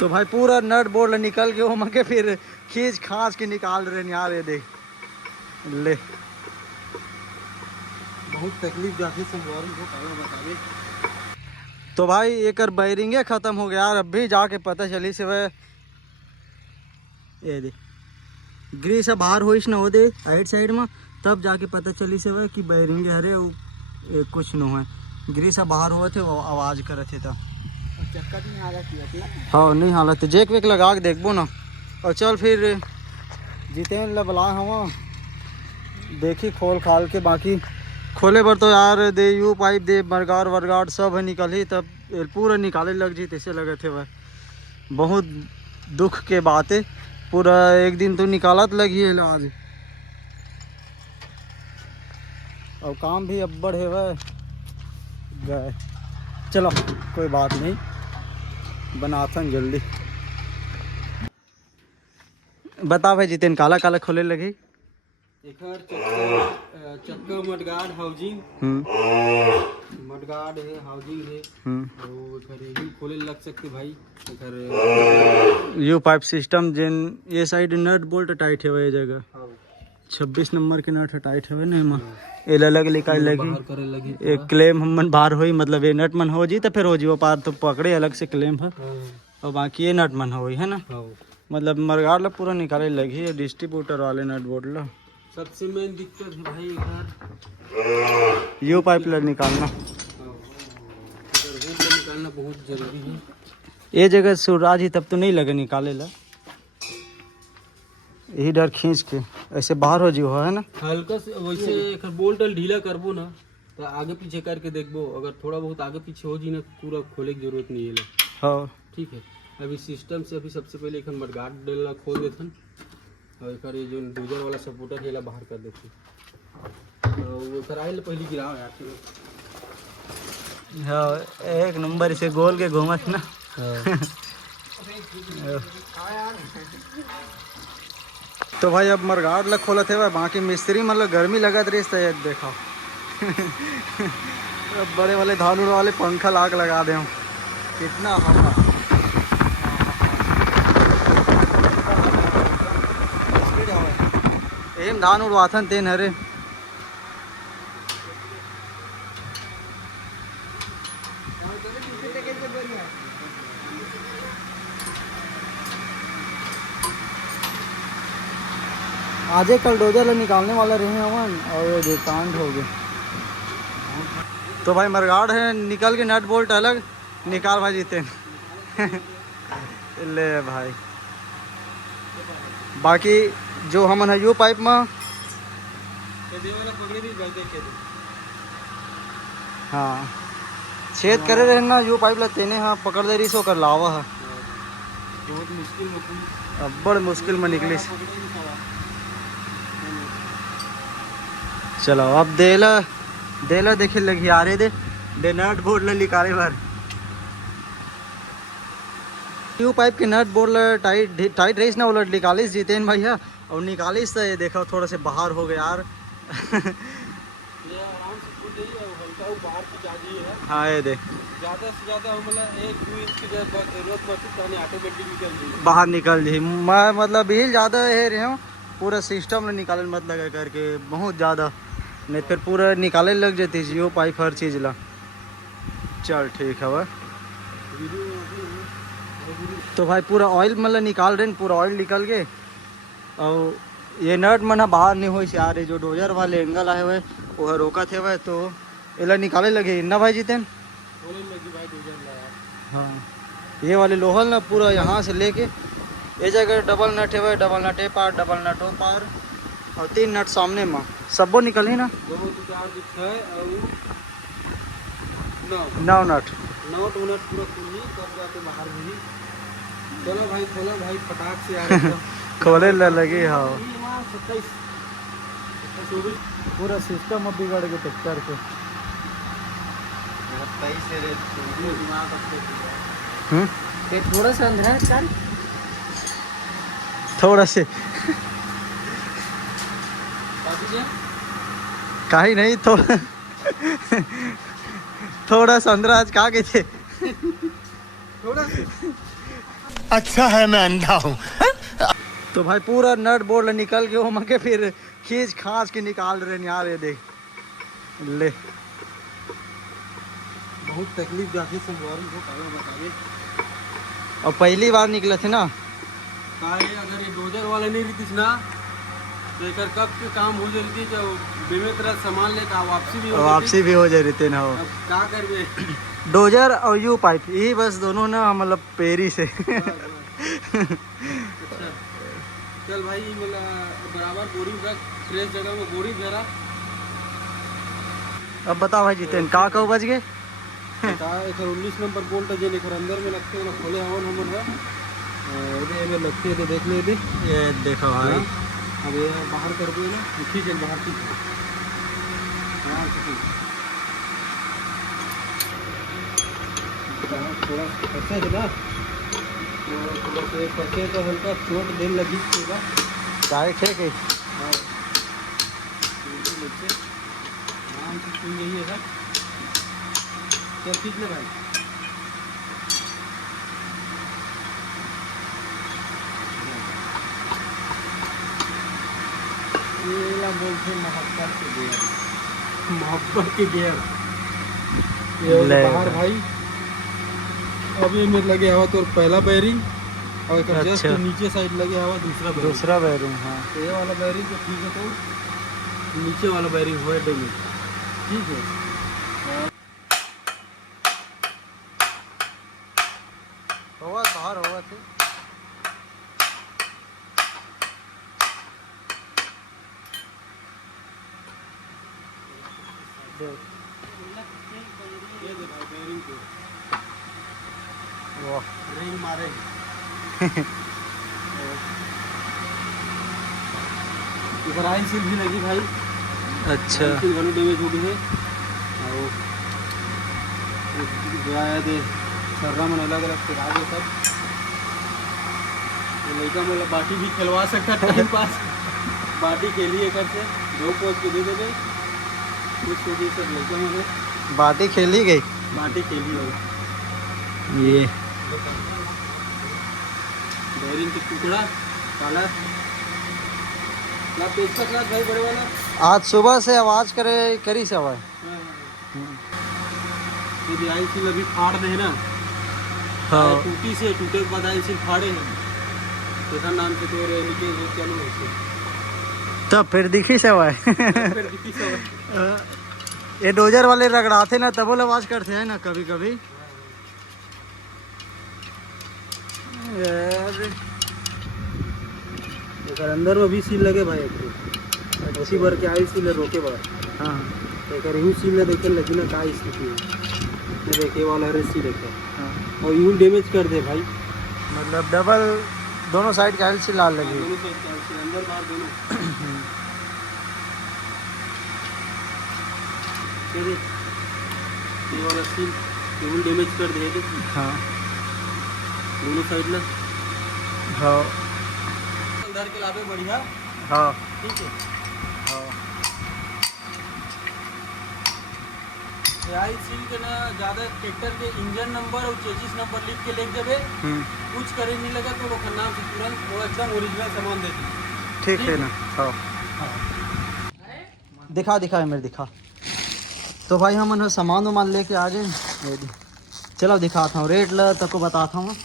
तो भाई पूरा नट बोल्ट निकल के वो के फिर खींच खांच के निकाल रहे हैं यार। ये देख ले, बहुत तकलीफ जाती है। तो भाई एक बैरिंगे खत्म हो गया यार। अब भी जाके पता चली से वह ये देख ग्रीस बाहर हो ना हो दे राइट साइड में, तब जाके पता चली से वह कि बैरिंगे हरे कुछ न है। ग्रीस बाहर हुए थे वो आवाज़ करे थे तब। चक्कर नहीं हालत हाँ नहीं हालत जेक वेक लगा के देखबो ना। और चल फिर जितेन ला बुला हम देखी खोल खाल के। बाकी खोले पर तो यार दे यू पाइप दे मरगाड़ वरगाड़ सब निकली, तब पूरा निकाले लग जी तैसे लगे थे वह। बहुत दुख के बात है, पूरा एक दिन तो निकालत लगी है आज। और काम भी अब्बड़ है वह गए। चलो कोई बात नहीं, बनाथन जल्दी। बता भाई जितेन काला काला खोले लगी। चक्का मडगार्ड हाउसिंग मडगार्ड है, हाउसिंग है, तो खोले लग सकते भाई। यू पाइप सिस्टम जिन ये साइड नट बोल्ट टाइट है ये जगह 26 नंबर के नट टाइट है ना मां ये अलग निकाल लगी। एक क्लेम हम बाहर होई, मतलब ये नट मन हो जी तो फिर हो जी वो पार तो पकड़े अलग से क्लेम है। और बाकी ये नट मन हो है ना, मतलब मरगाड़ ला पूरा निकाले लगी है डिस्ट्रीब्यूटर वाले नट बोल्ट ला। सबसे मेन दिक्कत है भाई इधर यू पाइप ला निकालना बहुत जरूरी है। ये जगह सूरज ही तब तो नहीं लगे निकाले ला, यही डर खींच के ऐसे बाहर हो जी हो है ना। हल्का से वैसे बोल्ट ढीला करबो ना तो आगे पीछे करके देखबो, अगर थोड़ा बहुत आगे पीछे हो जी ना पूरा खोले की जरूरत नहीं है। हाँ ठीक है, अभी सिस्टम से अभी सबसे पहले एक मडगार्ड डेला खोल देथन और एक ये जो डूजर वाला सपोर्टर है बाहर कर देते। तो वो कराइल पहले गिराओ यार। हाँ एक नंबर से गोल के घूमत ना। तो भाई अब मरगाड़ लग खोला थे भाई, बाकी मिस्त्री मतलब गर्मी लगत रही है देखा। अब बड़े वाले धानुड़ वाले पंखा लाग लगा दे हम कितना हवा। एम धान उड़वाथन तेन हरे आजे कल डोजर ला निकालने वाला रहे अमन और ये कांड हो गए। तो भाई मरगाड़ है निकल के नट बोल्ट अलग निकाल भाई जीते। ले भाई बाकी जो हमन है यू पाइप में हाँ छेद करे रहे ना यू पाइप ला तेने हाँ पकड़ दे रही सो कर लावा है। बहुत मुश्किल अब बड़ मुश्किल में निकली। चलो अब देला देला देखे लगी आ रहे दे नट बोर्ड ला निकाले बार यू पाइप के नट बोर्ड ला टाइट रही ना वो निकालिस जीतेन भैया और निकालिस तो ये देखो थोड़ा से बाहर हो गया यार। हाँ ये देख ज़्यादा से ज़्यादा मतलब 1-2 इंच की जरूरत पड़ती तो ऑटोमेटिक निकल जाएगी बाहर निकल जी। मैं मतलब यही ज़्यादा है रहे हूँ पूरा सिस्टम निकाले मत लगा करके बहुत ज़्यादा नहीं फिर पूरा निकाले लग जाती जियो पाइप हर चीज़ ला। चल ठीक है वह। तो भाई पूरा ऑयल मतलब निकाल रहे पूरा ऑयल निकल के और ये नट मना बाहर नहीं हो यार। जो डोजर वाले एंगल आए हुए वह रोका थे वह तो इला निकाले लगे ना भाई जीतेन। हाँ ये वाले लोहल ना पूरा यहाँ से लेके ये जगह डबल नट है डबल नट ए पार डबल नट ओ पार और 3 नट सामने में सबो निकली ना 9 नट पूरा खुली तब जाके बाहर भी। चलो भाई फटाक से आ खोले लगे। हाँ 27 पूरा सिस्टम अब बिगड़ गए ट्रैक्टर के। थोड़ा सा अंधेरा है थोड़ा से काही नहीं तो थोड़ा सा अंदर आज कहा गए थे थोड़ा अच्छा है मैं अंधा हूँ। तो भाई पूरा नट बोल्ट निकल के वो मगे फिर खींच खांच के निकाल रहे हैं यार। ये देख ले, बहुत तकलीफ जाती संगवारी को काला बताइए। और पहली बार निकले थे ना। काहे अगर ये डोजर वाले नहीं रहती ना तो एक कब के काम हो जाती जो बेमे तरह सामान लेकर वापसी भी हो वापसी भी हो जा रही थी ना। वो अब क्या करबे। डोजर और यू पाइप यही बस दोनों ना मतलब पेरी से। अच्छा चल भाई मतलब बराबर बोरिंग रख, फ्रेश जगह में बोरिंग जरा। अब बताओ भाई जितेन का कब बज गए। का एक 19 नंबर बोल्ट जे लेकर अंदर में लगते हैं खोले हवन हमन का ये में लगते हैं तो देख ले दे। ये देखो भाई, अब ये बाहर कर दो ना, खींच बाहर खींच आराम से खींच। थोड़ा फंसे थे ना थोड़ा से फंसे तो हल्का चोट देने लगी होगा। चाय थे कि हाँ आराम से सुन यही है सर। चल खींच ले भाई। ये बोलते मोहब्बत के गेयर, मोहब्बत के गेयर। ये ले बाहर भाई अब ये मेरे लगे हवा तो पहला बैरिंग और एक जस्ट अच्छा। नीचे साइड लगे हवा दूसरा बैरिंग। दूसरा बैरिंग। हाँ तो ये वाला बैरिंग तो ठीक है, तो नीचे वाला बैरिंग हुआ डैमेज ठीक है। होगा बाहर होगा थे। ये देखो बैरिंग को वाह रिंग मारे। इधर आई सील भी लगी भाई। अच्छा सील वाली डैमेज हो गई है और गया दे सर्रा में अलग अलग सिखा दे सब। ये लड़का मतलब बाटी भी खिलवा सकता टाइम पास। बाटी खेली एक से दो पोज के दे देंगे कुछ वजह से लड़का में बाटी खेली गई। बाटी खेली हो। ये बैरिंग के टुकड़ा काला पेज का क्लास भाई बड़े वाला। आज सुबह से आवाज करे करी से आवाज। ये आई सील अभी फाड़ दे ना। हाँ टूटी से टूटे के बाद आई सील फाड़े हैं देखा नाम से तो लीकेज हो चालू है। तब फिर दिखी से आवाज। फिर दिखी सब ये डोजर वाले रगड़ाते ना तब आवाज करते हैं ना कभी कभी। यार एक अंदर में भी सील लगे भाई एक अच्छी भर के आई सील रोके बाहर। हाँ एक यूं सील देखे लगी ना का स्थिति है देखे वाला रे सील है हाँ। और यूं डैमेज कर दे भाई। मतलब डबल दोनों साइड का एल सी लाल लगी। दोनों साइड का सील अंदर बाहर दोनों। ये वाला सील यूं डैमेज कर दे हाँ दोनों साइड ना। हाँ अंदर के लाभे बढ़िया हाँ ठीक है। हाँ आई सील के ना ज़्यादा ट्रैक्टर के इंजन नंबर और चेजिस नंबर लिख के लेके जावे कुछ करे नहीं लगा तो लोग नाम से तुरंत वो एकदम ओरिजिनल सामान देते। ठीक है ना। हाँ दिखा दिखा मेरे दिखा। तो भाई हम सामान वामान लेके आ गए। ये दे। चलो दिखाता हूँ रेट ल तक को बताता हूँ।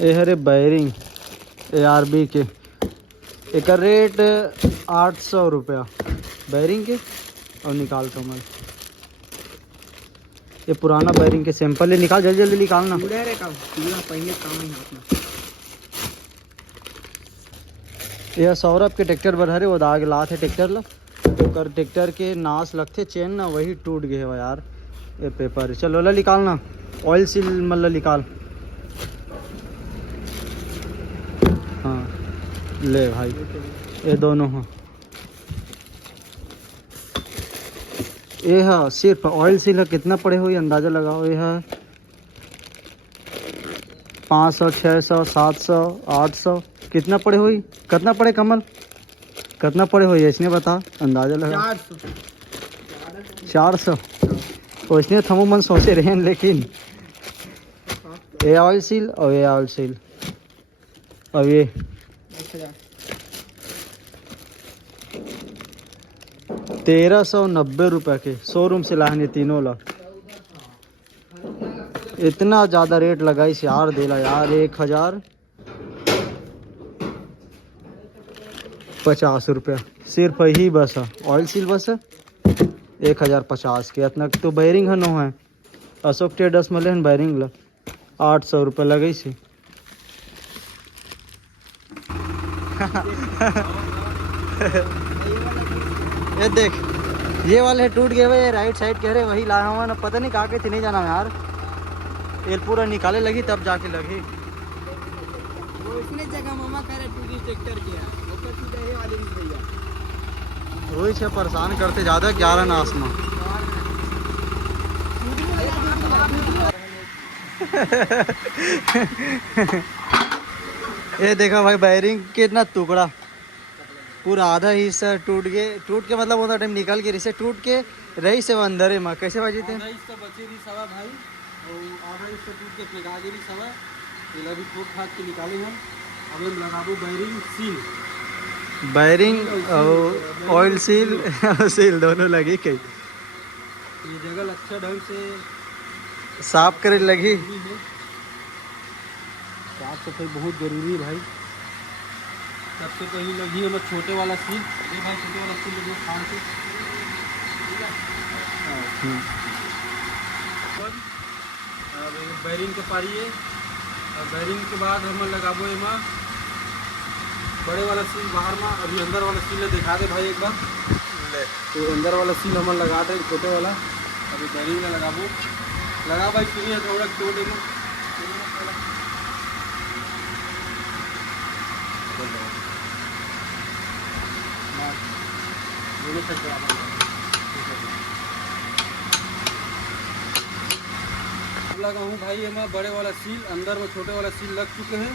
ये हरे बैरिंग ARB के एक रेट 800 रुपया बैरिंग के। और निकाल कमल ये पुराना बैरिंग के सैंपल ले निकाल जल्दी जल्दी निकालना। यह सौरभ के ट्रैक्टर पर हरे वो दाग ला थे ट्रैक्टर ला तो कर ट्रैक्टर के नाश लगते चेन ना वही टूट गए हुआ यार। ये पेपर चलो ला निकालना ऑयल सील मतलब निकाल। हाँ ले भाई ये दोनों हाँ। ये हाँ सिर्फ ऑयल सील है कितना पड़े हुई अंदाज़ा लगाओ। ये है 500 600 700 800 कितना पड़े हुई कितना पड़े कमल कितना पड़े हुई इसने बता अंदाज़ा लगा। 400 तो इसने थमो मन सोचे रहे हैं लेकिन ये ऑयल सील और ये ऑयल सील। अब ये 1390 रुपये के शोरूम से लाए तीनों ला। इतना ज़्यादा रेट लगाई से यार देला यार। 1050 रुपया सिर्फ ही बस है ऑयल सील बस है 1050 के। इतना तो बैरिंग है नो है अशोक ट्रेडर्स में लेन बैरिंग ला 800 रुपये लगे से। ये देख ये वाले टूट गए भाई राइट साइड कह रहे वही लाया हुआ ना पता नहीं कहाँ के थे नहीं जाना यार। ये पूरा निकाले लगी तब जाके लगी। वो इसने जगह मामा करे टूरिस्ट ट्रैक्टर किया ऊपर सीधा ये वाले भी भैया वही से परेशान करते ज़्यादा 11 नाश में। ये देखो भाई बैरिंग कितना टुकड़ा पूरा आधा हिस्सा टूट के मतलब वो टाइम निकल के रिसे टूट के रही से अंदर है माँ कैसे बाजी थे इसका बचे रही सवा भाई और आधा इसका टूट के फेंका गिरी सवा ये भी ठोक ठाक के निकाले हम। अब हम लगाबो बैरिंग सील बैरिंग और ऑयल सील सील दोनों लगी कई ये जगह अच्छा ढंग से साफ करे लगी। साफ सफाई बहुत जरूरी है भाई। सबसे पहले लगी हमें छोटे वाला सील ये भाई छोटे वाला सील लगे खान से अब बैरिंग के पारी है और बैरिंग के बाद हम लगाबो एमा बड़े वाला सील बाहर में। अभी अंदर वाला सील दिखा दे भाई एक बार तो अंदर वाला सील हम लगा दे छोटे वाला। अभी बैरिंग में लगाबो लगा भाई सुनिए थोड़ा तोड़ देना लगा हूँ भाई मैं बड़े वाला सील अंदर में छोटे वाला सील लग चुके हैं।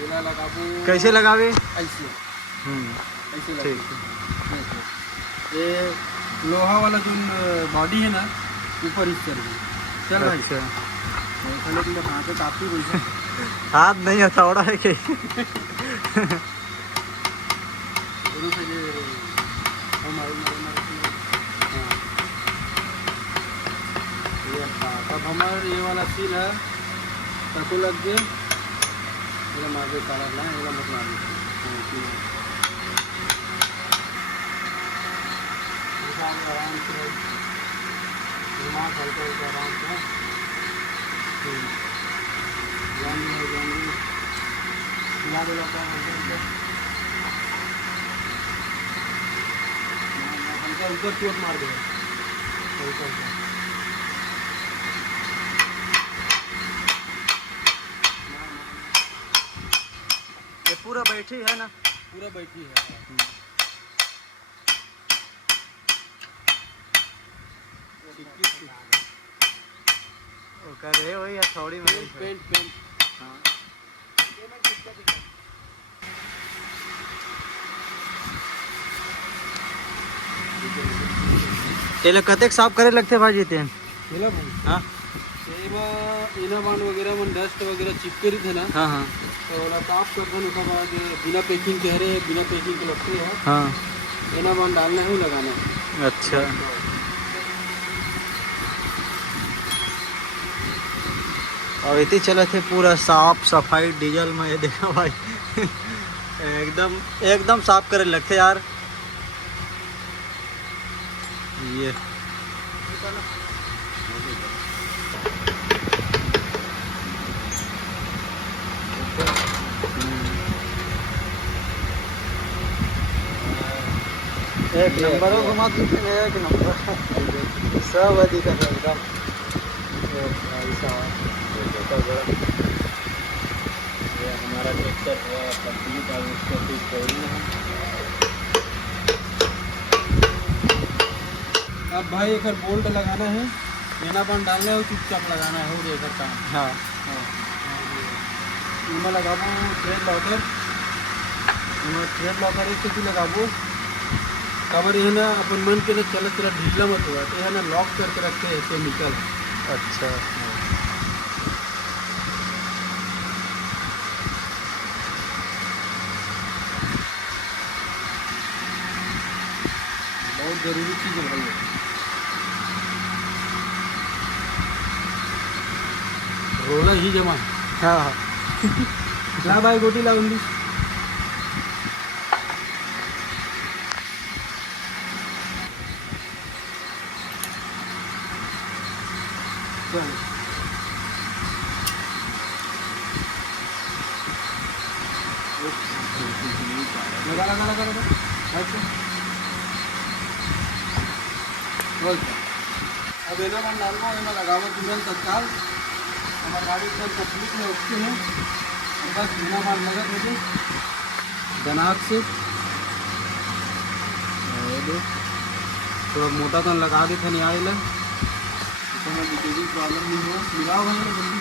ये लगाबो कैसे लगावे ऐसे ऐसे ठीक ये लोहा वाला जो बॉडी है ना ऊपर इस तरह चल भाई अच्छा लेकिन हाथ पे काफी वैसे हाथ नहीं हथौड़ा है कि दोनों से ये अब हमारा ये वाला सील है तको लग गए ये मार्गे काला ना ये मत मार आराम से दिमाग हल्का हल्का आराम से खिला दे हल्का ऊपर चोट मार दे हल्का हल्का ये पूरा बैठी है ना पूरा बैठी है। वो कर रहे वही हथौड़ी में पेंट पेंट हाँ ये लोग कतेक साफ करे लगते भाजी तेन हाँ इना बांध वगैरह में डस्ट वगैरह चिपके रही थे ना हाँ हाँ तो वाला साफ करते हैं उसके बाद बिना पैकिंग कह रहे हैं बिना पैकिंग के लगते हैं हाँ इना बांध डालना है लगाना है। अच्छा और इतनी चले थे पूरा साफ सफाई डीजल में ये देखा भाई एकदम एकदम साफ करे लगते यार। ये एक नंबर हो घुमा दो एक नंबर सब अधिक है एकदम ये हमारा ट्रैक्टर हुआ कंप्लीट और उसको ठीक करेंगे हम। अब भाई एक बोल्ट लगाना है बिना बंद डालना है चुपचाप लगाना है हो जाएगा काम। हाँ इनमें लगाबो ट्रेड लॉकर एक चीज लगाबो कवर ये ना अपन मन के चल चला ढीला मत हुआ तो है ना लॉक करके रखते हैं केमिकल। अच्छा जरूरी चीज़ है भाई। रोला ही जमा। हाँ हाँ ला भाई गोटी ला बंदी। लगा लगा लगा लगा। अब एना मन डालबो एमा लगाबो तुरंत तत्काल। हमार गाड़ी एकदम तकलीफ में ओके है। बस बिना मार मदद हो गई गनाक से। तो मोटा तो लगा दे था नहीं आएला तो मैं कोई प्रॉब्लम नहीं हुआ। मिलाओ भाई जल्दी।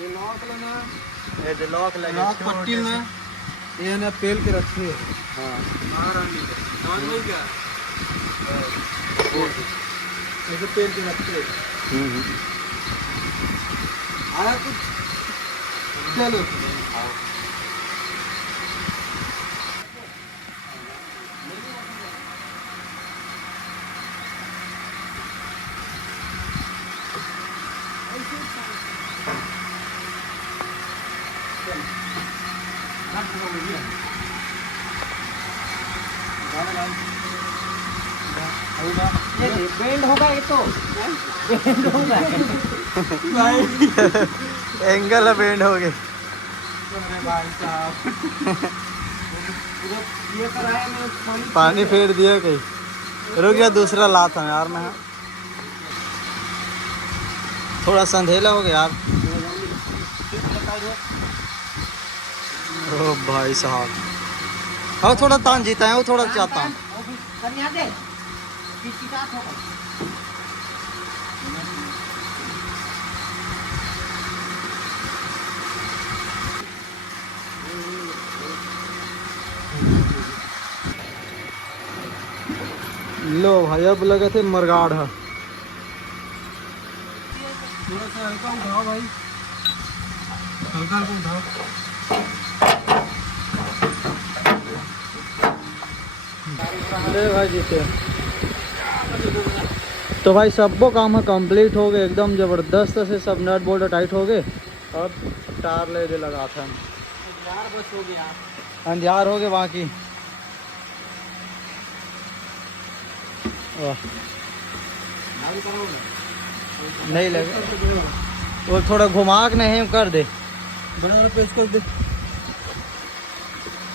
ये लॉक लेना ये जो लॉक लगे लॉक पट्टी में ये ना पेल के रखे है। हाँ समझ में क्या ऐसे पेल के रखे आया कुछ। चलो बैंड होगा ये तो बैंड होगा एंगल बेंड हो गए। अरे भाई साहब ये कराया मैं पानी फेर दिया कहीं। रुक गया दूसरा लाता है यार मैं। थोड़ा संधेला हो गया यार। ओ भाई साहब हाँ थोड़ा तान जीता है वो थोड़ा चाहता हूँ। कन्या दे किसकी बात होगा। लो भाई अब लगे थे मरगाड़ है। थोड़ा सा हल्का उठाओ भाई। हल्का हल्का उठाओ। ले भाई जीते। तो भाई सबको काम है कंप्लीट हो गए एकदम ज़बरदस्त से सब नट बोल्ट टाइट हो गए। अब टार ले दे लगा था यार बस हो गया। अंधियार हो गए बाकी। वाह नहीं लगे वो थोड़ा घुमा के नहीं कर दे। बड़ा पेश कर दे।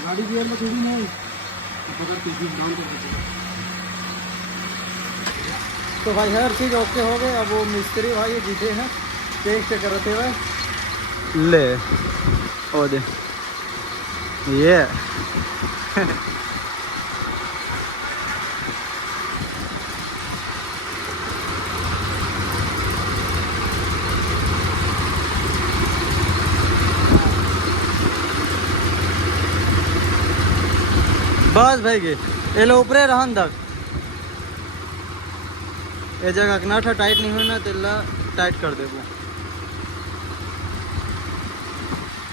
गाड़ी गियर में थोड़ी नहीं पकड़ के जीप डाउन कर दे। तो भाई हर चीज़ ओके हो गए। अब वो मिस्त्री भाई जीते हैं टेस्ट करते हुए ले ओ दे ये बस भाई गे ये लो ऊपरे रहन तक ये जगह नट टाइट नहीं हुई ना तो टाइट कर देबो।